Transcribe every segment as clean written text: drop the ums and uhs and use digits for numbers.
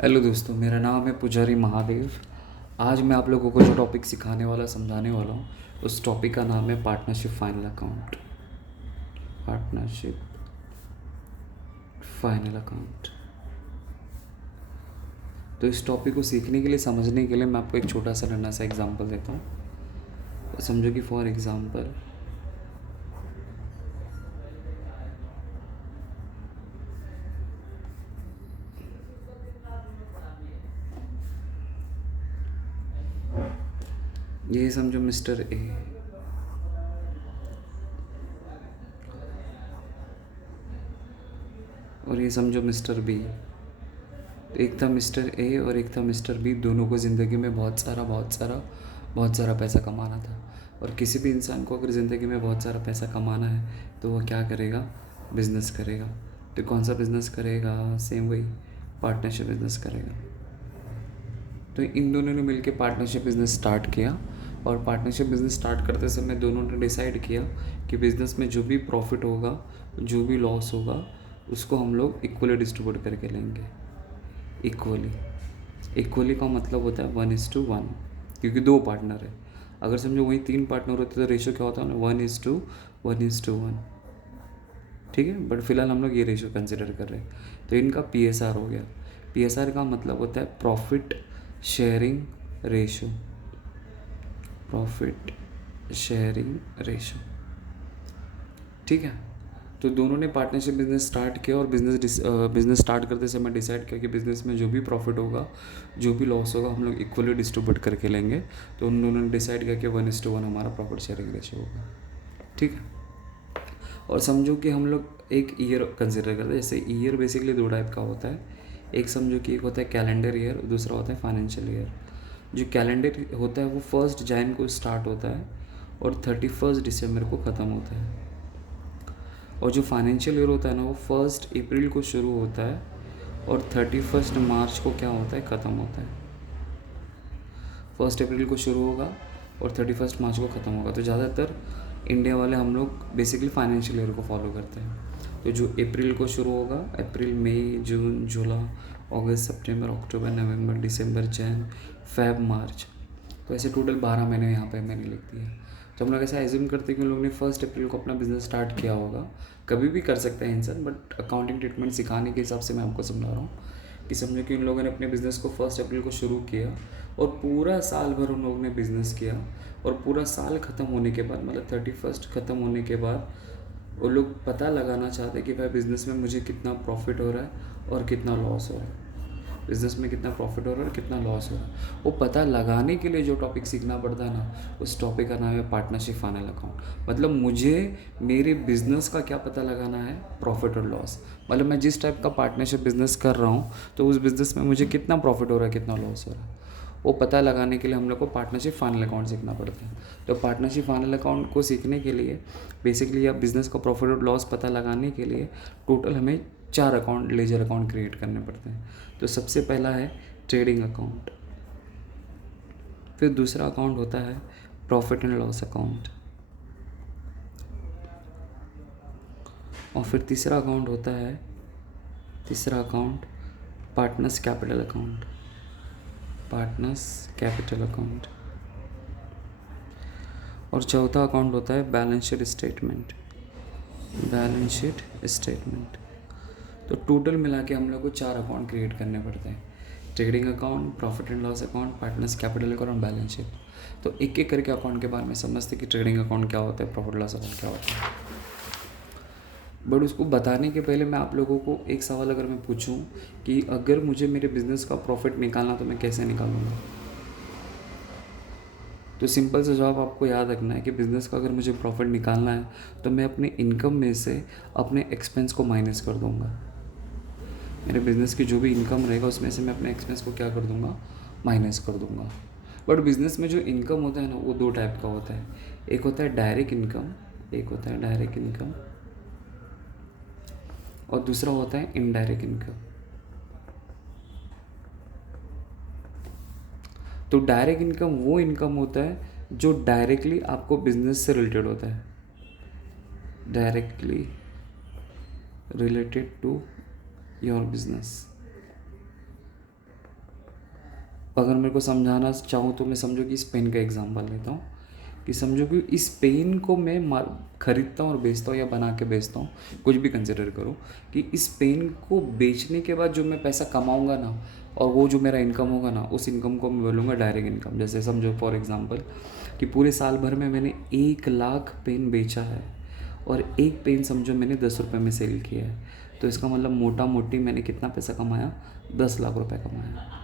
Hello दोस्तों, मेरा नाम है पुजारी महादेव। आज मैं आप लोगों को जो टॉपिक सिखाने वाला समझाने वाला हूँ उस टॉपिक का नाम है partnership final account. Partnership final account. तो इस टॉपिक को सीखने के लिए, समझने के लिए मैं आपको एक छोटा सा नन्हा सा एग्जांपल देता हूँ। समझो कि फॉर एग्जांपल ये समझो मिस्टर ए और ये समझो मिस्टर बी। एक था मिस्टर ए और एक था मिस्टर बी। दोनों को ज़िंदगी में बहुत सारा पैसा कमाना था। और किसी भी इंसान को अगर ज़िंदगी में बहुत सारा पैसा कमाना है तो वह क्या करेगा? बिज़नेस करेगा। तो कौन सा बिज़नेस करेगा? सेम वही, पार्टनरशिप बिज़नेस करेगा। तो इन दोनों ने मिलकर पार्टनरशिप बिज़नेस स्टार्ट किया। और पार्टनरशिप बिज़नेस स्टार्ट करते समय दोनों ने डिसाइड किया कि बिज़नेस में जो भी प्रॉफिट होगा, जो भी लॉस होगा, उसको हम लोग इक्वली डिस्ट्रीब्यूट करके लेंगे। इक्वली का मतलब होता है 1:1, क्योंकि दो पार्टनर है। अगर समझो वही 3 पार्टनर होते तो रेशो क्या होता है ना, 1:1:1। ठीक है, बट फिलहाल हम लोग ये रेशो कंसिडर कर रहे हैं। तो इनका PSR हो गया। PSR का मतलब होता है profit sharing ratio. Profit sharing ratio. ठीक है। तो दोनों ने पार्टनरशिप बिजनेस स्टार्ट किया और बिजनेस स्टार्ट करते समय डिसाइड किया कि बिज़नेस में जो भी प्रॉफिट होगा, जो भी लॉस होगा, हम लोग इक्वली डिस्ट्रीब्यूट करके लेंगे। तो उन दोनों ने डिसाइड किया कि 1:1 हमारा प्रॉफिट शेयरिंग रेशियो होगा। ठीक है। और समझो कि हम लोग एक ईयर कंसिडर करते हैं। जैसे ईयर बेसिकली 2 टाइप का होता है। एक समझो कि एक होता है कैलेंडर ईयर, दूसरा होता है फाइनेंशियल ईयर। जो कैलेंडर होता है वो 1 जनवरी को स्टार्ट होता है और 31 दिसंबर को ख़त्म होता है। और जो फाइनेंशियल ईयर होता है ना, वो 1 अप्रैल को शुरू होता है और 31 मार्च को क्या होता है? ख़त्म होता है। 1 अप्रैल को शुरू होगा और 31 मार्च को ख़त्म होगा। तो ज़्यादातर इंडिया वाले हम लोग बेसिकली फाइनेंशियल ईयर को फॉलो करते हैं। तो जो अप्रैल को शुरू होगा, अप्रैल, मई, जून, जुलाई, अगस्त, सितंबर, अक्टूबर, नवंबर, दिसंबर, जैन, फेब, मार्च। तो ऐसे टोटल 12 महीने यहाँ पे मैंने लिख दिए। तो हम लोग ऐसा एज्यूम करते हैं कि उन लोगों ने 1 अप्रैल को अपना बिजनेस स्टार्ट किया होगा। कभी भी कर सकते हैं इंसान, बट अकाउंटिंग ट्रीटमेंट सिखाने के हिसाब से मैं आपको समझा रहा हूँ कि समझो कि उन लोगों ने अपने बिज़नेस को 1 अप्रैल को शुरू किया और पूरा साल भर उन लोगों ने बिज़नेस किया। और पूरा साल ख़त्म होने के बाद, मतलब 31 ख़त्म होने के बाद, वो लोग पता लगाना चाहते हैं कि भाई बिज़नेस में मुझे कितना प्रॉफिट हो रहा है और कितना लॉस हो रहा है। बिज़नेस में कितना प्रॉफिट हो रहा है और कितना लॉस हो रहा है, वो पता लगाने के लिए जो टॉपिक सीखना पड़ता है ना, उस टॉपिक का नाम है पार्टनरशिप फाइनल अकाउंट। मतलब मुझे मेरे बिज़नेस का क्या पता लगाना है? प्रॉफिट और लॉस। मतलब मैं जिस टाइप का पार्टनरशिप बिज़नेस कर रहा हूँ, तो उस बिज़नेस में मुझे कितना प्रॉफिट हो रहा है, कितना लॉस हो रहा है, वो पता लगाने के लिए हम लोग को पार्टनरशिप फाइनल अकाउंट सीखना पड़ता है। तो पार्टनरशिप फाइनल अकाउंट को सीखने के लिए बेसिकली या बिज़नेस का प्रॉफिट और लॉस पता लगाने के लिए टोटल हमें 4 अकाउंट, लेजर अकाउंट क्रिएट करने पड़ते हैं। तो सबसे पहला है ट्रेडिंग अकाउंट। फिर दूसरा अकाउंट होता है प्रॉफिट एंड लॉस अकाउंट। और फिर तीसरा account partners capital account. Partners capital account. और चौथा अकाउंट होता है balance sheet statement. Balance sheet statement. तो टोटल मिला के हम लोग को 4 अकाउंट क्रिएट करने पड़ते हैं। Trading account, profit and loss account, partners capital account और बैलेंस शीट। तो एक एक करके अकाउंट के बारे में समझते कि ट्रेडिंग अकाउंट क्या होता है, प्रॉफिट लॉस अकाउंट क्या होता है। बट उसको बताने के पहले मैं आप लोगों को एक सवाल अगर मैं पूछूं कि अगर मुझे मेरे बिज़नेस का प्रॉफिट निकालना तो मैं कैसे निकालूंगा? तो सिंपल सा जवाब आपको याद रखना है कि बिज़नेस का अगर मुझे प्रॉफिट निकालना है तो मैं अपने इनकम में से अपने एक्सपेंस को माइनस कर दूंगा। मेरे बिज़नेस की जो भी इनकम रहेगा उसमें से मैं अपने एक्सपेंस को क्या कर दूंगा? माइनस कर दूंगा। बट बिज़नेस में जो इनकम होता है ना, वो 2 टाइप का होता है। एक होता है डायरेक्ट इनकम, और दूसरा होता है इनडायरेक्ट इनकम। तो डायरेक्ट इनकम वो इनकम होता है जो डायरेक्टली आपको बिजनेस से रिलेटेड होता है। Directly related to your business. अगर मेरे को समझाना चाहूँ तो मैं समझो कि इस पेन का एग्जांपल लेता हूँ, कि समझो कि इस पेन को मैं खरीदता हूँ और बेचता हूँ या बना के बेचता हूँ, कुछ भी कंसिडर करो, कि इस पेन को बेचने के बाद जो मैं पैसा कमाऊँगा ना, और वो जो मेरा इनकम होगा ना, उस इनकम को मैं बोलूँगा डायरेक्ट इनकम। जैसे समझो फॉर एग्ज़ाम्पल कि पूरे साल भर में मैंने 1 लाख पेन बेचा है, और एक पेन समझो मैंने 10 रुपये में सेल किया है, तो इसका मतलब मोटा मोटी मैंने कितना पैसा कमाया, 10 लाख रुपए कमाया।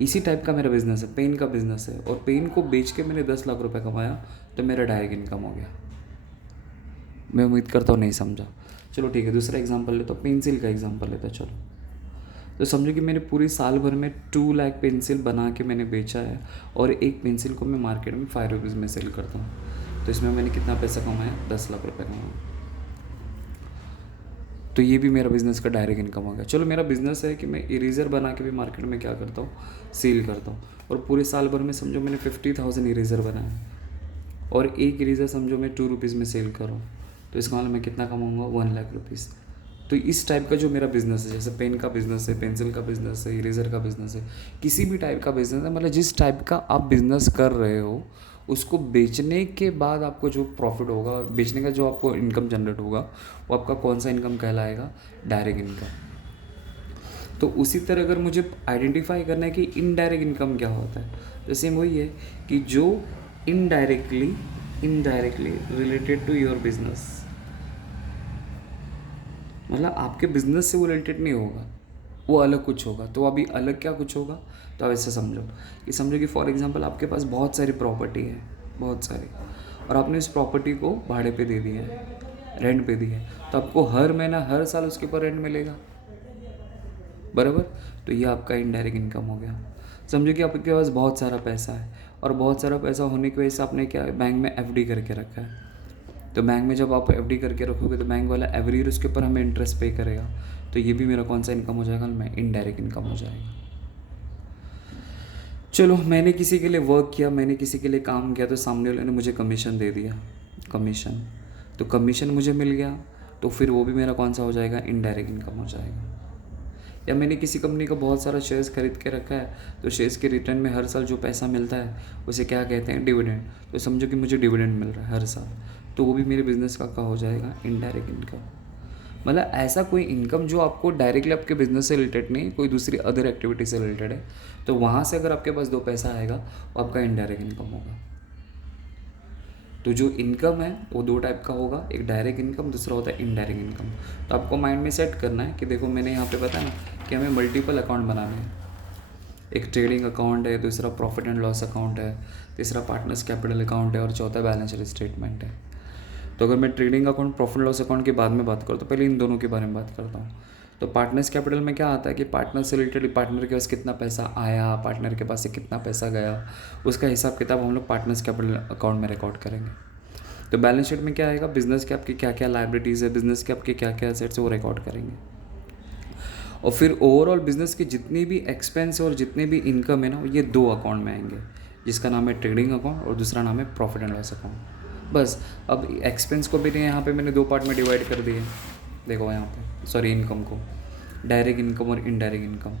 इसी टाइप का मेरा बिज़नेस है, पेन का बिज़नेस है, और पेन को बेच के मैंने 10 लाख रुपए कमाया, तो मेरा डायरेक्ट इनकम हो गया। मैं उम्मीद करता हूँ नहीं समझा। चलो ठीक है, दूसरा एग्जांपल लेता हूँ, पेंसिल का एग्जांपल लेता हूँ। चलो, तो समझो कि मैंने पूरी साल भर में 2 लाख पेंसिल बना के मैंने बेचा है, और एक पेंसिल को मैं मार्केट में 5 रुपीज़ में सेल करता हूँ, तो इसमें मैंने कितना पैसा कमाया, 10 लाख रुपए कमाया। तो ये भी मेरा बिज़नेस का डायरेक्ट इनकम हो गया। चलो, मेरा बिज़नेस है कि मैं इरेज़र बना के भी मार्केट में क्या करता हूँ, सेल करता हूँ, और पूरे साल भर में समझो मैंने 50,000 इरेज़र बनाए, और एक इरेज़र समझो मैं 2 रुपीज़ में सेल करूँ, तो इसका मतलब मैं कितना कमाऊँगा, 1 लाख रुपीज़। तो इस टाइप का जो मेरा बिज़नेस है, जैसे पेन का बिज़नेस है, पेंसिल का बिज़नेस है, इरेज़र का बिज़नेस है, किसी भी टाइप का बिज़नेस है, मतलब जिस टाइप का आप बिज़नेस कर रहे हो, उसको बेचने के बाद आपको जो प्रॉफिट होगा, बेचने का जो आपको इनकम जनरेट होगा, वो आपका कौन सा इनकम कहलाएगा, डायरेक्ट इनकम। तो उसी तरह अगर मुझे आइडेंटिफाई करना है कि इनडायरेक्ट इनकम क्या होता है, तो सेम वही है कि जो indirectly related to your business, मतलब आपके बिजनेस से वो रिलेटेड नहीं होगा, वो अलग कुछ होगा। तो अभी अलग क्या कुछ होगा, तो आप ऐसे समझो कि फॉर एग्जांपल आपके पास बहुत सारी प्रॉपर्टी है, बहुत सारी, और आपने इस प्रॉपर्टी को भाड़े पे दे दिया है, रेंट पे दिया है, तो आपको हर महीना हर साल उसके ऊपर रेंट मिलेगा, बराबर। तो ये आपका इनडायरेक्ट इनकम हो गया। समझो कि आपके पास बहुत सारा पैसा है, और बहुत सारा पैसा होने की वजह से आपने क्या बैंक में एफडी करके रखा है, तो बैंक में जब आप एफडी करके रखोगे तो बैंक वाला एवरी ईयर उसके ऊपर हमें इंटरेस्ट पे करेगा, तो ये भी मेरा कौन सा इनकम हो जाएगा, मैं इनडायरेक्ट इनकम हो जाएगा। चलो, मैंने किसी के लिए वर्क किया, मैंने किसी के लिए काम किया, तो सामने वाले ने मुझे कमीशन दे दिया, कमीशन, तो कमीशन मुझे मिल गया, तो फिर वो भी मेरा कौन सा हो जाएगा, इनडायरेक्ट इनकम हो जाएगा। या मैंने किसी कंपनी का बहुत सारा शेयर्स खरीद के रखा है, तो शेयर्स के रिटर्न में हर साल जो पैसा मिलता है उसे क्या कहते हैं, डिविडेंड। तो समझो कि मुझे डिविडेंड मिल रहा है हर साल, तो वो भी मेरे बिजनेस का क्या हो जाएगा, इनडायरेक्ट इनकम। मतलब ऐसा कोई इनकम जो आपको डायरेक्टली आपके बिजनेस से रिलेटेड नहीं, कोई दूसरी अदर एक्टिविटी से रिलेटेड है, तो वहाँ से अगर आपके पास 2 पैसा आएगा, वो आपका इनडायरेक्ट इनकम होगा। तो जो इनकम है वो 2 टाइप का होगा, एक डायरेक्ट इनकम, दूसरा होता है इनडायरेक्ट इनकम। तो आपको माइंड में सेट करना है कि देखो मैंने यहाँ पे बताया ना कि हमें मल्टीपल अकाउंट बनाने हैं। एक ट्रेडिंग अकाउंट है, दूसरा प्रॉफिट एंड लॉस अकाउंट है, तीसरा पार्टनर्स कैपिटल अकाउंट है, और चौथा बैलेंस शीट स्टेटमेंट है। तो अगर मैं trading account, profit loss account के बाद में बात करूँ, तो पहले इन दोनों के बारे में बात करता हूँ। तो पार्टनर्स कैपिटल में क्या आता है कि पार्टनर से रिलेटेड, पार्टनर के पास कितना पैसा आया, पार्टनर के पास से कितना पैसा गया, उसका हिसाब किताब हम लोग पार्टनर्स कैपिटल अकाउंट में रिकॉर्ड करेंगे। तो बैलेंस शीट में क्या आएगा, बिजनेस के आपकी क्या क्या लाइबिलिटीज़ है, बिजनेस के आपके क्या क्या एसेट्स है, वो रिकॉर्ड करेंगे। और फिर ओवरऑल बिजनेस के जितने भी एक्सपेंस और जितने भी इनकम है ना, ये 2 अकाउंट में आएंगे, जिसका नाम है ट्रेडिंग अकाउंट और दूसरा नाम है प्रॉफिट एंड लॉस अकाउंट। बस अब एक्सपेंस को भी यहाँ पे मैंने 2 पार्ट में डिवाइड कर दिए, देखो यहाँ पे, सॉरी, इनकम को, डायरेक्ट इनकम और इनडायरेक्ट इनकम।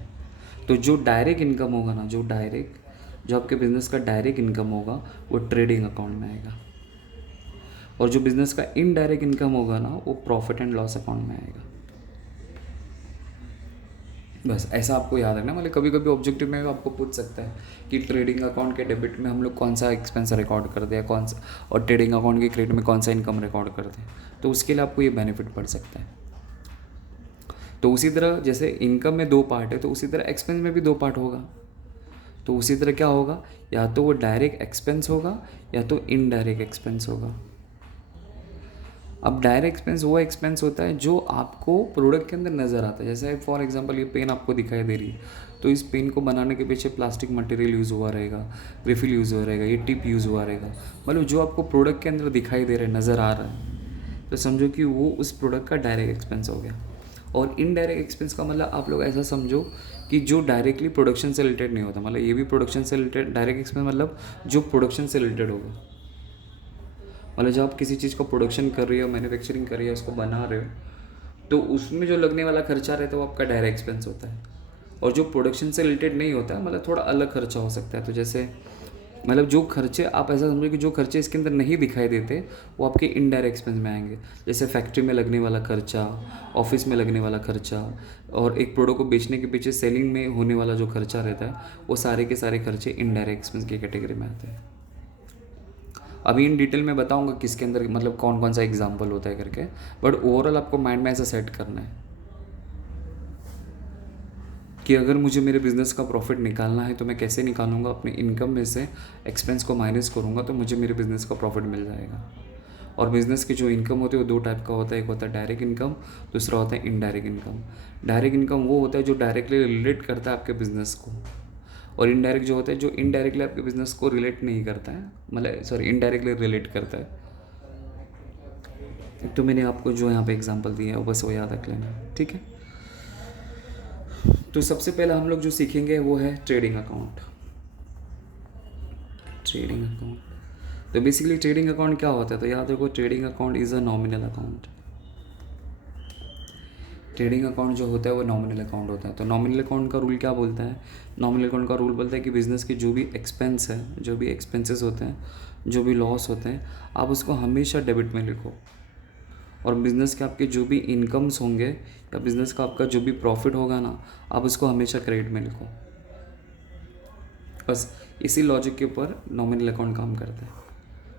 तो जो डायरेक्ट इनकम होगा ना, जो आपके बिजनेस का डायरेक्ट इनकम होगा, वो ट्रेडिंग अकाउंट में आएगा, और जो बिज़नेस का इनडायरेक्ट इनकम होगा ना, वो प्रॉफिट एंड लॉस अकाउंट में आएगा। बस ऐसा आपको याद रखना। मतलब कभी कभी ऑब्जेक्टिव में आपको पूछ सकता है कि ट्रेडिंग अकाउंट के डेबिट में हम लोग कौन सा एक्सपेंस रिकॉर्ड कर दिया, कौन सा, और ट्रेडिंग अकाउंट के क्रेडिट में कौन सा इनकम रिकॉर्ड कर दें, तो उसके लिए आपको ये बेनिफिट पड़ सकता है। तो उसी तरह जैसे इनकम में 2 पार्ट है, तो उसी तरह एक्सपेंस में भी 2 पार्ट होगा। तो उसी तरह क्या होगा, या तो वो डायरेक्ट एक्सपेंस होगा या तो इनडायरेक्ट एक्सपेंस होगा। अब डायरेक्ट एक्सपेंस वो एक्सपेंस होता है जो आपको प्रोडक्ट के अंदर नज़र आता है। जैसे फॉर एग्जांपल ये पेन आपको दिखाई दे रही है, तो इस पेन को बनाने के पीछे प्लास्टिक मटेरियल यूज़ हुआ रहेगा, रिफिल यूज़ हुआ रहेगा, ये टिप यूज़ हुआ रहेगा। मतलब जो आपको प्रोडक्ट के अंदर दिखाई दे रहा है, नज़र आ रहा है, तो समझो कि वो उस प्रोडक्ट का डायरेक्ट एक्सपेंस हो गया। और इनडायरेक्ट एक्सपेंस का मतलब आप लोग ऐसा समझो कि जो डायरेक्टली प्रोडक्शन से रिलेटेड नहीं होता, मतलब ये भी प्रोडक्शन से रिलेटेड, डायरेक्ट एक्सपेंस मतलब जो प्रोडक्शन से रिलेटेड होगा। मतलब जब आप किसी चीज़ का प्रोडक्शन कर रही हो, मैन्युफैक्चरिंग कर रही हो, उसको बना रहे हो, तो उसमें जो लगने वाला खर्चा रहता है वो आपका डायरेक्ट एक्सपेंस होता है। और जो प्रोडक्शन से रिलेटेड नहीं होता है, मतलब थोड़ा अलग खर्चा हो सकता है। तो जैसे मतलब जो खर्चे आप ऐसा समझो कि जो खर्चे इसके अंदर नहीं दिखाई देते वो आपके इनडायरेक्ट एक्सपेंस में आएंगे। जैसे फैक्ट्री में लगने वाला खर्चा, ऑफिस में लगने वाला खर्चा, और एक प्रोडक्ट को बेचने के पीछे सेलिंग में होने वाला जो खर्चा रहता है, वो सारे के सारे खर्चे इनडायरेक्ट एक्सपेंस की कैटेगरी में आते हैं। अभी इन डिटेल में बताऊंगा किसके अंदर मतलब कौन कौन सा एग्जाम्पल होता है करके, बट ओवरऑल आपको माइंड में ऐसा सेट करना है कि अगर मुझे मेरे बिज़नेस का प्रॉफिट निकालना है तो मैं कैसे निकालूंगा, अपने इनकम में से एक्सपेंस को माइनस करूंगा तो मुझे मेरे बिज़नेस का प्रॉफिट मिल जाएगा। और बिज़नेस की जो इनकम होती है वो दो टाइप का होता है, एक होता है डायरेक्ट इनकम, दूसरा होता है इनडायरेक्ट इनकम। डायरेक्ट इनकम वो होता है जो डायरेक्टली रिलेट करता है आपके बिज़नेस को, और इनडायरेक्ट जो होता है जो इनडायरेक्टली आपके बिज़नेस को रिलेट नहीं करता है, मतलब सॉरी इनडायरेक्टली रिलेट करता है। तो मैंने आपको जो यहाँ पे एग्जांपल दिया है वो बस वो याद रख लेना, ठीक है। तो सबसे पहले हम लोग जो सीखेंगे वो है ट्रेडिंग अकाउंट। ट्रेडिंग अकाउंट तो बेसिकली ट्रेडिंग अकाउंट क्या होता है, तो याद रखो trading account is a nominal account. Trading account जो होता है वो नॉमिनल अकाउंट होता है। तो नॉमिनल अकाउंट का रूल क्या बोलता है, नॉमिनल अकाउंट का रूल बोलता है कि बिज़नेस के जो भी एक्सपेंस है, जो भी एक्सपेंसेस होते हैं, जो भी लॉस होते हैं, आप उसको हमेशा डेबिट में लिखो। और बिज़नेस के आपके जो भी इनकम्स होंगे या बिज़नेस का आपका जो भी प्रॉफिट होगा ना, आप उसको हमेशा क्रेडिट में लिखो। बस इसी लॉजिक के ऊपर नॉमिनल अकाउंट काम करता है।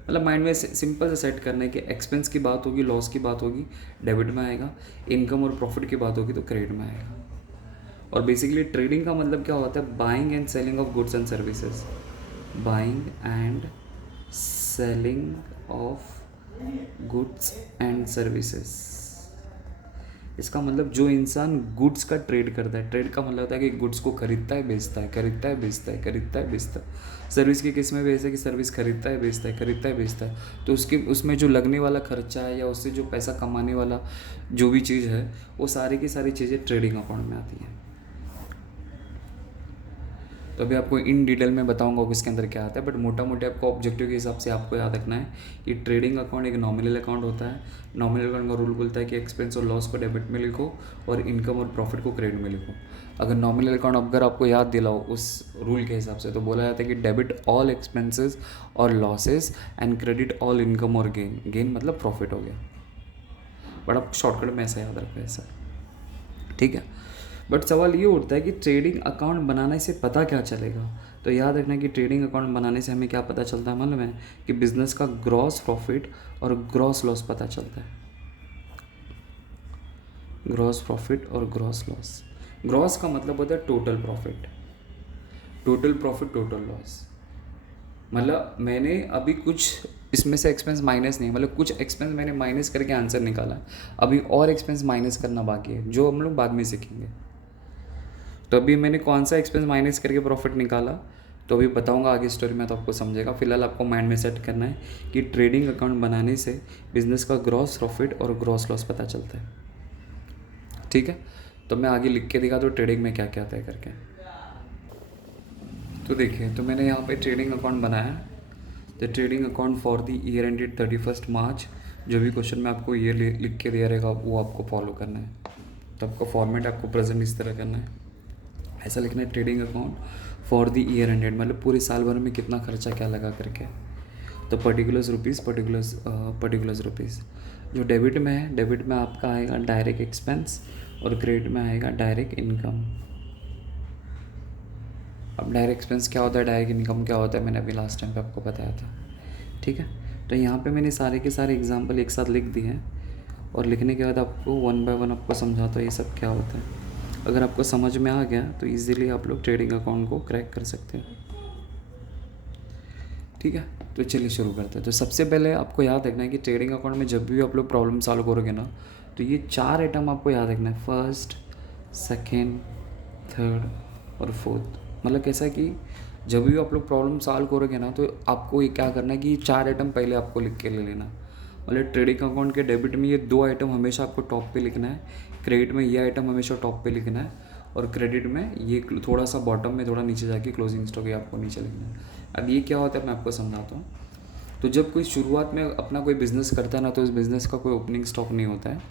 मतलब माइंड में सिंपल से सेट करना है कि एक्सपेंस की बात होगी, लॉस की बात होगी, डेबिट में आएगा, इनकम और प्रॉफिट की बात होगी तो क्रेडिट में आएगा। और बेसिकली ट्रेडिंग का मतलब क्या होता है, buying and selling of goods and services. Buying and selling of goods and services. इसका मतलब जो इंसान गुड्स का ट्रेड करता है, ट्रेड का मतलब होता है कि गुड्स को खरीदता है बेचता है, खरीदता है बेचता है, खरीदता है बेचता है। सर्विस के केस में भी ऐसा कि सर्विस खरीदता है बेचता है, खरीदता है बेचता है, तो उसके उसमें जो लगने वाला खर्चा है या उससे जो पैसा कमाने वाला जो भी चीज़ है, वो सारी की सारी चीज़ें ट्रेडिंग अकाउंट में आती हैं। तो अभी आपको इन डिटेल में बताऊंगा कि इसके अंदर क्या आता है, बट मोटा मोटे आपको ऑब्जेक्टिव के हिसाब से आपको याद रखना है कि ट्रेडिंग अकाउंट एक नॉमिनल अकाउंट होता है। नॉमिनल अकाउंट का रूल बोलता है कि एक्सपेंस और लॉस को डेबिट में लिखो और इनकम और प्रॉफिट को क्रेडिट में लिखो। अगर नॉमिनल अकाउंट अगर आपको याद दिलाओ उस रूल के हिसाब से, तो बोला जाता है कि डेबिट ऑल एक्सपेंसेस और losses and credit all income और गेन। गेन मतलब प्रॉफिट हो गया, बट आप शॉर्टकट में ऐसा याद रखो ऐसा, ठीक है। बट सवाल ये उठता है कि ट्रेडिंग अकाउंट बनाने से पता क्या चलेगा, तो याद रखना कि ट्रेडिंग अकाउंट बनाने से हमें क्या पता चलता है मालूम है, कि बिजनेस का ग्रॉस प्रॉफिट और ग्रॉस लॉस पता चलता है। ग्रॉस प्रॉफिट और ग्रॉस लॉस। ग्रॉस का मतलब होता है total profit, total profit total loss. मतलब मैंने अभी कुछ इसमें से एक्सपेंस माइनस नहीं, मतलब कुछ एक्सपेंस मैंने माइनस करके आंसर निकाला, अभी और एक्सपेंस माइनस करना बाकी है जो हम लोग बाद में सीखेंगे। तो अभी मैंने कौन सा एक्सपेंस माइनस करके प्रॉफिट निकाला तो अभी बताऊंगा आगे स्टोरी में, तो आपको समझेगा। फिलहाल आपको माइंड में सेट करना है कि ट्रेडिंग अकाउंट बनाने से बिजनेस का ग्रॉस प्रॉफिट और ग्रॉस लॉस पता चलता है, ठीक है। तो मैं आगे लिख के दिखा दूँ ट्रेडिंग में क्या क्या आता है करके। तो देखिए, तो मैंने यहाँ पे ट्रेडिंग अकाउंट बनाया, the trading account for the year ended 31 मार्च। जो भी क्वेश्चन में आपको ईयर लिख के दिया रहेगा वो आपको फॉलो करना है। तो आपका फॉर्मेट आपको प्रेजेंट इस तरह करना है, ऐसा लिखना है trading account for the year ended, मतलब पूरे साल भर में कितना खर्चा क्या लगा करके। तो पर्टिकुलर्स रुपीज़। जो डेबिट में है, डेबिट में आपका आएगा डायरेक्ट एक्सपेंस और क्रेडिट में आएगा डायरेक्ट इनकम। अब डायरेक्ट एक्सपेंस क्या होता है, डायरेक्ट इनकम क्या होता है, मैंने अभी लास्ट टाइम पे आपको बताया था, ठीक है। तो यहाँ पे मैंने सारे के सारे एग्जांपल एक साथ लिख दिए हैं, और लिखने के बाद आपको 1 बाय 1 आपको समझाता है ये सब क्या होता है। अगर आपको समझ में आ गया तो इजीली आप लोग ट्रेडिंग अकाउंट को क्रैक कर सकते हैं, ठीक है। तो चलिए शुरू करते हैं। तो सबसे पहले आपको याद रखना है कि ट्रेडिंग अकाउंट में जब भी आप लोग प्रॉब्लम सॉल्व करोगे ना, तो ये 4 आइटम आपको याद रखना है, फर्स्ट, सेकेंड, थर्ड और फोर्थ। मतलब कैसा कि जब भी आप लोग प्रॉब्लम सॉल्व करोगे ना, तो आपको ये क्या करना है कि 4 आइटम पहले आपको लिख के ले लेना। मतलब ट्रेडिंग अकाउंट के डेबिट में ये 2 आइटम हमेशा आपको टॉप पे लिखना है, क्रेडिट में ये आइटम हमेशा टॉप पे लिखना है, और क्रेडिट में ये थोड़ा सा बॉटम में थोड़ा नीचे जाके क्लोजिंग स्टॉक ये आपको नीचे लिखना है। अब ये क्या होता है मैं आपको समझाता हूँ। तो जब कोई शुरुआत में अपना कोई बिज़नेस करता है ना, तो इस बिज़नेस का कोई ओपनिंग स्टॉक नहीं होता है,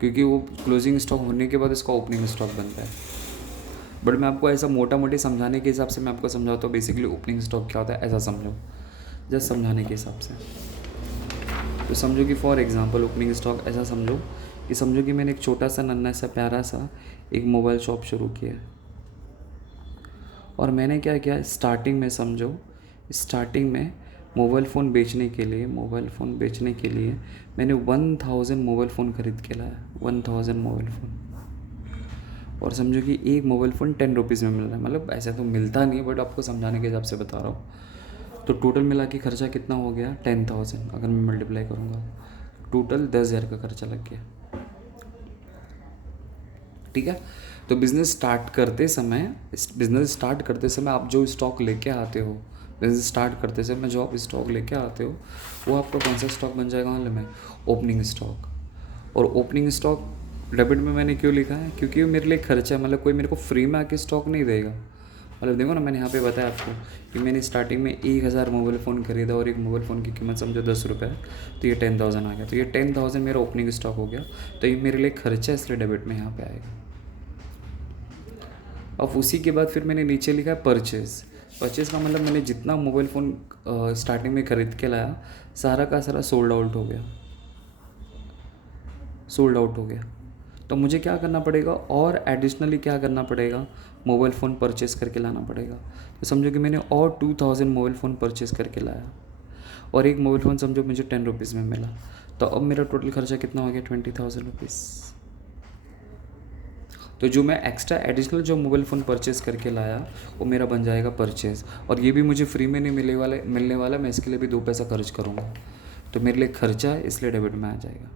क्योंकि वो क्लोजिंग स्टॉक होने के बाद इसका ओपनिंग स्टॉक बनता है। बट मैं आपको ऐसा मोटा मोटी समझाने के हिसाब से मैं आपको समझाता हूँ बेसिकली ओपनिंग स्टॉक क्या होता है, ऐसा समझो जस्ट समझाने के हिसाब से। तो समझो कि फॉर एग्जांपल ओपनिंग स्टॉक ऐसा समझो कि समझो कि मैंने एक छोटा सा नन्हा सा प्यारा सा एक मोबाइल शॉप शुरू किया है, और मैंने क्या किया स्टार्टिंग में, समझो स्टार्टिंग में मोबाइल फ़ोन बेचने के लिए मैंने 1000 मोबाइल फ़ोन ख़रीद के लाया, 1000 मोबाइल फ़ोन। और समझो कि एक मोबाइल फ़ोन 10 रुपीज़ में मिल रहा है, मतलब ऐसा तो मिलता नहीं बट आपको समझाने के हिसाब से बता रहा हूँ। तो टोटल मिला के खर्चा कितना हो गया 10,000, अगर मैं मल्टीप्लाई करूँगा टोटल 10,000 का खर्चा लग गया। ठीक है। तो बिज़नेस स्टार्ट करते समय आप जो स्टॉक लेके आते हो, बिज़नेस स्टार्ट करते समय जो आप स्टॉक लेके आते हो वो आपका कौन सा स्टॉक बन जाएगा मालूम है, ओपनिंग स्टॉक। और ओपनिंग स्टॉक डेबिट में मैंने क्यों लिखा है, क्योंकि मेरे लिए खर्चा है, मतलब कोई मेरे को फ्री में आके स्टॉक नहीं देगा। मतलब देखो ना, मैंने यहाँ पे बताया आपको कि मैंने स्टार्टिंग में 1000 मोबाइल फ़ोन खरीदा और एक मोबाइल फ़ोन की कीमत समझो 10 रुपये है, तो ये 10,000 आ गया। तो ये 10,000 मेरा ओपनिंग स्टॉक हो गया, तो ये मेरे लिए खर्चा है, इसलिए डेबिट में यहाँ पे आएगा। अब उसी के बाद फिर मैंने नीचे लिखा है परचेज़ का मतलब मैंने जितना मोबाइल फ़ोन स्टार्टिंग में ख़रीद के लाया सारा का सारा सोल्ड आउट हो गया। तो मुझे क्या करना पड़ेगा, और एडिशनली क्या करना पड़ेगा, मोबाइल फ़ोन परचेज़ करके लाना पड़ेगा। तो समझो कि मैंने और 2000 मोबाइल फ़ोन परचेज़ करके लाया, और एक मोबाइल फ़ोन समझो मुझे 10 रुपीज़ में मिला, तो अब मेरा टोटल खर्चा कितना हो गया 20,000 रुपीज़। तो जो मैं एक्स्ट्रा एडिशनल जो मोबाइल फ़ोन परचेज़ करके लाया वो मेरा बन जाएगा परचेज़, और ये भी मुझे फ्री में नहीं मिलने वाला, मैं इसके लिए भी 2 पैसा खर्च करूँगा, तो मेरे लिए खर्चा है, इसलिए डेबिट में आ जाएगा।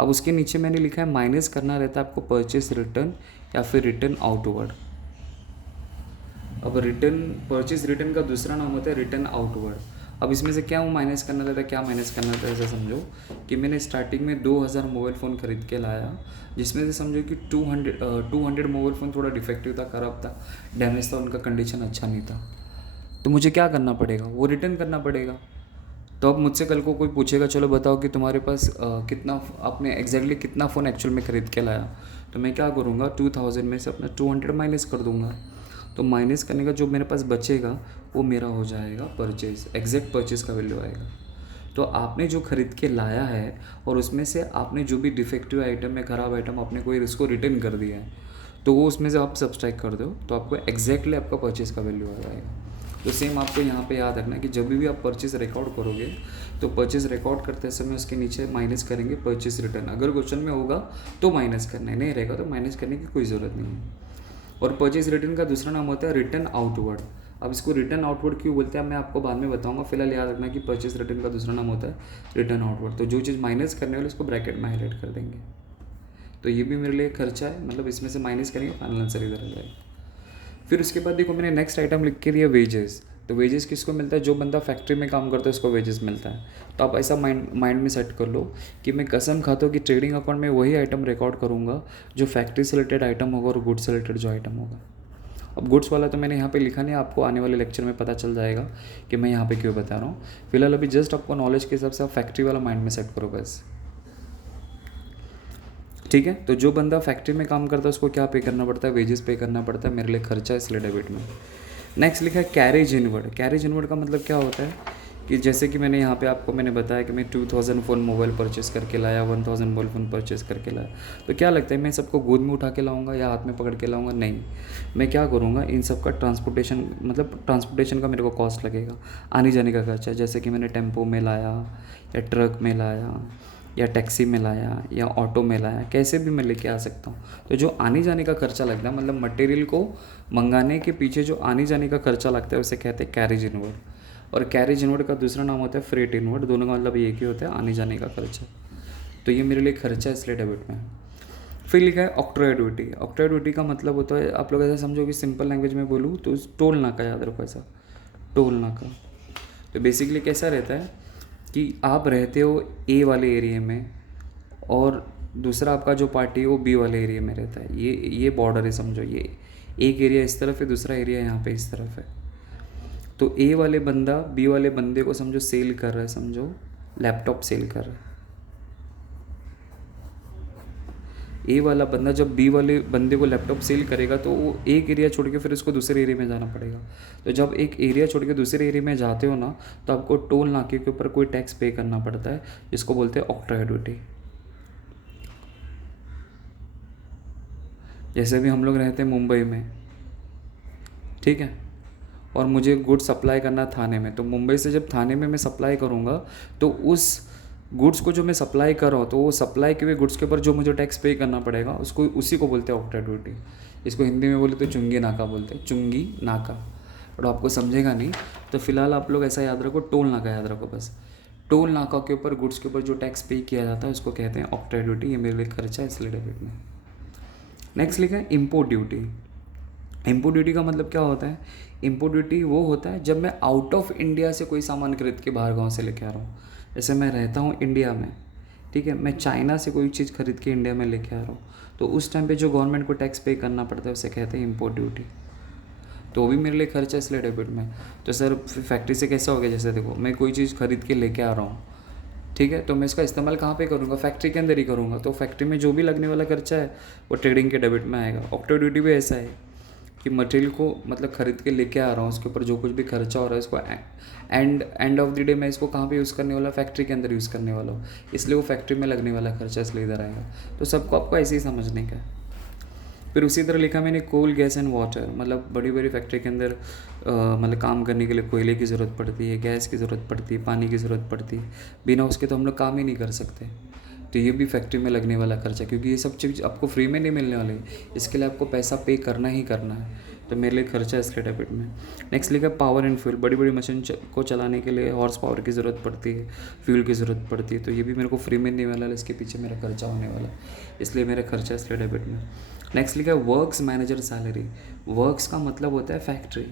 अब उसके नीचे मैंने लिखा है माइनस करना रहता है आपको परचेस रिटर्न या फिर रिटर्न आउटवर्ड। अब परचेस रिटर्न का दूसरा नाम होता है रिटर्न आउटवर्ड। अब इसमें से क्या माइनस करना रहता है, ऐसा समझो कि मैंने स्टार्टिंग में 2000 मोबाइल फ़ोन ख़रीद के लाया, जिसमें से समझो कि 200 मोबाइल फ़ोन थोड़ा डिफेक्टिव था, ख़राब था, डैमेज था, उनका कंडीशन अच्छा नहीं था। तो मुझे क्या करना पड़ेगा, वो रिटर्न करना पड़ेगा। तो अब मुझसे कल को कोई पूछेगा चलो बताओ कि तुम्हारे पास कितना, आपने एग्जैक्टली कितना फ़ोन एक्चुअल में ख़रीद के लाया, तो मैं क्या करूँगा 2000 में से अपना 200 माइनस कर दूँगा। तो माइनस करने का जो मेरे पास बचेगा वो मेरा हो जाएगा परचेज़, एग्जैक्ट परचेज़ का वैल्यू आएगा। तो आपने जो ख़रीद के लाया है और उसमें से आपने जो भी डिफेक्टिव आइटम या ख़राब आइटम आपने कोई इसको रिटर्न कर दिया है, तो वो उसमें से आप सब्सट्रैक्ट कर दो, तो आपको एग्जैक्टली आपका परचेज़ का वैल्यू आ जाएगा। तो सेम आपको यहाँ पे याद रखना है कि जब भी आप परचेज़ रिकॉर्ड करोगे तो परचेज़ रिकॉर्ड करते समय उसके नीचे माइनस करेंगे परचेज़ रिटर्न। अगर क्वेश्चन में होगा तो माइनस करना है, नहीं रहेगा तो माइनस करने की कोई ज़रूरत नहीं है। और परचेज़ रिटर्न का दूसरा नाम होता है रिटर्न आउटवर्ड। अब इसको रिटर्न आउटवर्ड क्यों बोलते हैं मैं आपको बाद में बताऊंगा, फिलहाल याद रखना कि परचेज़ रिटर्न का दूसरा नाम होता है रिटर्न आउटवर्ड। तो जो चीज़ माइनस करने वाले उसको ब्रैकेट में हाईलाइट कर देंगे। तो ये भी मेरे लिए खर्चा है, मतलब इसमें से माइनस करेंगे, फाइनल आंसर इधर आ जाएगा। फिर उसके बाद देखो मैंने नेक्स्ट आइटम लिख के दिया वेजेस। तो वेजेस किसको मिलता है, जो बंदा फैक्ट्री में काम करता है उसको वेजेस मिलता है। तो आप ऐसा माइंड में सेट कर लो कि मैं कसम खाता हूँ कि ट्रेडिंग अकाउंट में वही आइटम रिकॉर्ड करूँगा जो फैक्ट्री से रिलेटेड आइटम होगा और गुड्स से रिलेटेड जो आइटम होगा। अब गुड्स वाला तो मैंने यहाँ पे लिखा नहीं, आपको आने वाले लेक्चर में पता चल जाएगा कि मैं यहाँ पे क्यों बता रहा हूँ। फिलहाल अभी जस्ट आपको नॉलेज के हिसाब से आप फैक्ट्री वाला माइंड में सेट करो बस, ठीक है। तो जो बंदा फैक्ट्री में काम करता है उसको क्या पे करना पड़ता है, वेजेस पे करना पड़ता है, मेरे लिए खर्चा है इसलिए डेबिट में। नेक्स्ट लिखा है कैरेज इनवर्ड। कैरेज इनवर्ड का मतलब क्या होता है कि जैसे कि मैंने यहाँ पे आपको मैंने बताया कि मैं 2000 फ़ोन मोबाइल परचेस करके लाया, 1000 मोबाइल फ़ोन परचेस करके लाया, तो क्या लगता है मैं सबको गोद में उठा के लाऊंगा या हाथ में पकड़ के लाऊंगा, नहीं। मैं क्या करूँगा, इन सब का ट्रांसपोर्टेशन का मेरे को कॉस्ट लगेगा, आने जाने का खर्चा। जैसे कि मैंने टेम्पो में लाया या ट्रक में लाया या टैक्सी में लाया या ऑटो में लाया, कैसे भी मैं लेके आ सकता हूँ। तो जो आने जाने का खर्चा लगता है, मतलब मटेरियल को मंगाने के पीछे जो आने जाने का खर्चा लगता है उसे कहते हैं कैरेज इनवर्ड। और कैरेज इनवर्ड का दूसरा नाम होता है फ्रेट इनवर्ड। दोनों का मतलब एक ही होता है, आने जाने का खर्चा। तो ये मेरे लिए खर्चा है इसलिए डेबिट में। फिर लिखा है ऑक्ट्रॉय ड्यूटी। ऑक्ट्रॉय ड्यूटी का मतलब होता है, आप लोग ऐसा समझो कि सिंपल लैंग्वेज में बोलूँ तो टोल नाका, याद रखो ऐसा, टोल नाका। तो बेसिकली कैसा रहता है कि आप रहते हो ए वाले एरिया में और दूसरा आपका जो पार्टी है वो बी वाले एरिया में रहता है। ये बॉर्डर है समझो, ये एक एरिया इस तरफ है, दूसरा एरिया यहाँ पे इस तरफ है। तो ए वाले बंदा बी वाले बंदे को समझो सेल कर रहा है, समझो लैपटॉप सेल कर रहा है। ए वाला बंदा जब बी वाले बंदे को लैपटॉप सेल करेगा तो वो एक एरिया छोड़ के फिर उसको दूसरे एरिया में जाना पड़ेगा। तो जब एक एरिया छोड़ के दूसरे एरिया में जाते हो ना, तो आपको टोल नाके के ऊपर कोई टैक्स पे करना पड़ता है, जिसको बोलते हैं ऑक्ट्रॉय ड्यूटी। जैसे भी हम लोग रहते हैं मुंबई में, ठीक है, और मुझे गुड्स सप्लाई करना थाने में, तो मुंबई से जब थाने में मैं सप्लाई करूँगा तो उस गुड्स को जो मैं सप्लाई कर रहा हूँ, तो वो सप्लाई के हुए गुड्स के ऊपर जो मुझे टैक्स पे करना पड़ेगा उसको, उसी को बोलते हैं ऑक्ट्रॉय ड्यूटी। इसको हिंदी में बोले तो चुंगी नाका बोलते हैं, चुंगी नाका, और आपको समझेगा नहीं तो फिलहाल आप लोग ऐसा याद रखो, टोल नाका याद रखो बस। टोल नाका के ऊपर गुड्स के ऊपर जो टैक्स पे किया जाता है उसको कहते हैं ऑक्ट्रॉय ड्यूटी। ये मेरे लिए खर्चा है, इसलिए डेबिट में। नेक्स्ट लिखा है इम्पोर्ट ड्यूटी। इम्पोर्ट ड्यूटी का मतलब क्या होता है? इम्पोर्ट ड्यूटी वो होता है जब मैं आउट ऑफ इंडिया से कोई सामान खरीद के बाहर गांव से लेके आ रहा हूँ। जैसे मैं रहता हूँ इंडिया में, ठीक है, मैं चाइना से कोई चीज़ खरीद के इंडिया में लेके आ रहा हूँ, तो उस टाइम पे जो गवर्नमेंट को टैक्स पे करना पड़ता है उसे कहते हैं इम्पोर्ट ड्यूटी। तो वो भी मेरे लिए खर्चा है, इसलिए डेबिट में। तो सर फैक्ट्री से कैसा हो गया? जैसे देखो मैं कोई चीज़ खरीद के लेके आ रहा हूँ, ठीक है, तो मैं इसका इस्तेमाल कहाँ पे करूँगा? फैक्ट्री के अंदर ही करूँगा। तो फैक्ट्री में जो भी लगने वाला खर्चा है वो ट्रेडिंग के डेबिट में आएगा। ऑक्ट्रॉय ड्यूटी भी ऐसा है कि मटेरियल को मतलब ख़रीद के लेके आ रहा हूँ, उसके ऊपर जो कुछ भी खर्चा हो रहा है इसको एंड ऑफ द डे मैं इसको कहाँ पे यूज़ करने वाला? फैक्ट्री के अंदर यूज़ करने वाला हूँ, इसलिए वो फैक्ट्री में लगने वाला खर्चा इसलिए इधर आएगा। तो सबको आपको ऐसे ही समझने का है। फिर उसी तरह लिखा मैंने कोल गैस एंड वाटर, मतलब बड़ी बड़ी फैक्ट्री के अंदर मतलब काम करने के लिए कोयले की ज़रूरत पड़ती है, गैस की ज़रूरत पड़ती है, पानी की ज़रूरत पड़ती है। बिना उसके तो हम लोग काम ही नहीं कर सकते। तो ये भी फैक्ट्री में लगने वाला खर्चा, क्योंकि ये सब चीज़ आपको फ्री में नहीं मिलने वाली, इसके लिए आपको पैसा पे करना ही करना है। तो मेरे लिए खर्चा है इसके डेबिट में। नेक्स्ट लिखा पावर एंड फ्यूल। बड़ी बड़ी मशीन को चलाने के लिए हॉर्स पावर की ज़रूरत पड़ती है, फ्यूल की ज़रूरत पड़ती है। तो ये भी मेरे को फ्री में नहीं वाला है, इसके पीछे मेरा खर्चा होने वाला है, इसलिए मेरा खर्चा है इसलिए डेबिट में। नेक्स्ट लिखा है वर्क्स मैनेजर सैलरी। वर्क्स का मतलब होता है फैक्ट्री,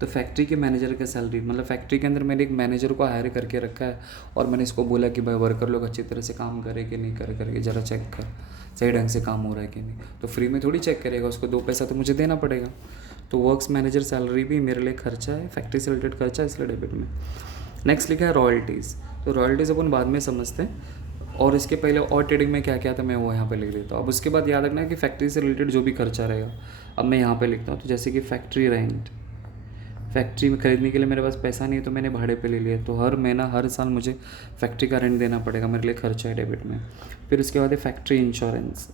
तो फैक्ट्री के मैनेजर का सैलरी, मतलब फैक्ट्री के अंदर मैंने एक मैनेजर को हायर करके रखा है और मैंने इसको बोला कि भाई वर्कर लोग अच्छी तरह से काम करे कि नहीं करे करके ज़रा चेक कर, सही ढंग से काम हो रहा है कि नहीं। तो फ्री में थोड़ी चेक करेगा, उसको 2 पैसा तो मुझे देना पड़ेगा। तो वर्क्स मैनेजर सैलरी भी मेरे लिए खर्चा है, फैक्ट्री से रिलेटेड खर्चा है, इसलिए डेबिट में। नेक्स्ट लिखा है रॉयल्टीज़। तो रॉयल्टीज़ अपन बाद में समझते हैं, और इसके पहले और ट्रेडिंग में क्या क्या था मैं वो यहाँ पे लिख देता हूँ। अब उसके बाद याद रखना है कि फैक्ट्री से रिलेटेड जो भी खर्चा रहेगा अब मैं यहाँ पे लिखता हूँ। तो जैसे कि फैक्ट्री रेंट, फैक्ट्री में ख़रीदने के लिए मेरे पास पैसा नहीं है तो मैंने भाड़े पे ले लिया, तो हर महीना हर साल मुझे फैक्ट्री का रेंट देना पड़ेगा, मेरे लिए खर्चा है डेबिट में। फिर उसके बाद है फैक्ट्री इंश्योरेंस।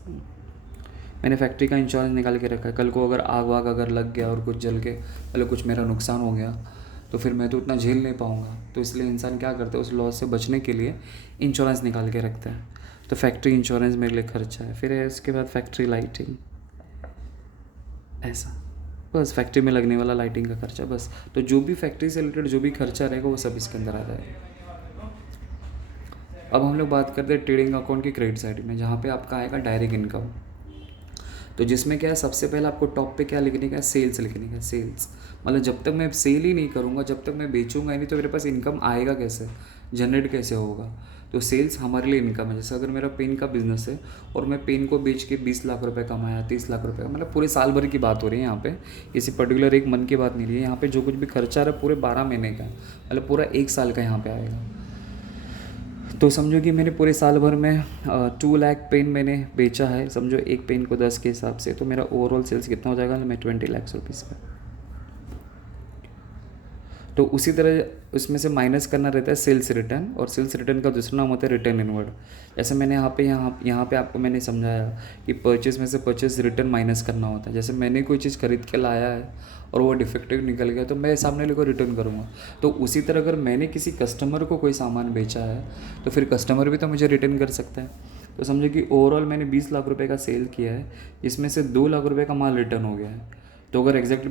मैंने फैक्ट्री का इंश्योरेंस निकाल के रखा है, कल को अगर आग वाग अगर लग गया और कुछ जल के मतलब कुछ मेरा नुकसान हो गया तो फिर मैं तो उतना झेल नहीं पाऊँगा। तो इसलिए इंसान क्या करता है, उस लॉस से बचने के लिए इंश्योरेंस निकाल के रखता है। तो फैक्ट्री इंश्योरेंस मेरे लिए खर्चा है। फिर है उसके बाद फैक्ट्री लाइटिंग, ऐसा बस फैक्ट्री में लगने वाला लाइटिंग का खर्चा बस। तो जो भी फैक्ट्री से रिलेटेड जो भी खर्चा रहेगा वो सब इसके अंदर आ जाएगा। अब हम लोग बात करते हैं ट्रेडिंग अकाउंट की क्रेडिट साइड में, जहाँ पे आपका आएगा डायरेक्ट इनकम। तो जिसमें क्या है, सबसे पहले आपको टॉप पे क्या लिखने का है? सेल्स लिखने का है। सेल्स मतलब जब तक मैं सेल ही नहीं करूँगा, जब तक मैं बेचूंगा ही नहीं, तो मेरे पास इनकम आएगा कैसे, जनरेट कैसे होगा? तो सेल्स हमारे लिए इनकम है। जैसे अगर मेरा पेन का बिजनेस है और मैं पेन को बेच के 20 लाख रुपए कमाया, 30 लाख रुपए, मतलब पूरे साल भर की बात हो रही है यहाँ पे, किसी पर्टिकुलर एक मंथ की बात नहीं रही है। यहाँ पे जो कुछ भी खर्चा रहा है पूरे 12 महीने का, मतलब पूरा 1 साल का यहाँ पे आएगा। तो समझो कि मैंने पूरे साल भर में 2 लाख पेन मैंने बेचा है, समझो एक पेन को 10 के हिसाब से, तो मेरा ओवरऑल सेल्स कितना हो जाएगा? मैं 20 लाख रुपीज़ का। तो उसी तरह उसमें से माइनस करना रहता है सेल्स रिटर्न, और सेल्स रिटर्न का दूसरा नाम होता है रिटर्न इनवर्ड। जैसे मैंने यहाँ पे आपको मैंने समझाया कि परचेस में से परचेस रिटर्न माइनस करना होता है। जैसे मैंने कोई चीज़ खरीद के लाया है और वो डिफेक्टिव निकल गया तो मैं सामने वाले को रिटर्न करूँगा। तो उसी तरह अगर मैंने किसी कस्टमर को कोई सामान बेचा है तो फिर कस्टमर भी तो मुझे रिटर्न कर सकता है। तो समझो कि ओवरऑल मैंने 20 लाख रुपये का सेल किया है, इसमें से 2 लाख रुपये का माल रिटर्न हो गया है। तो अगर एग्जैक्टली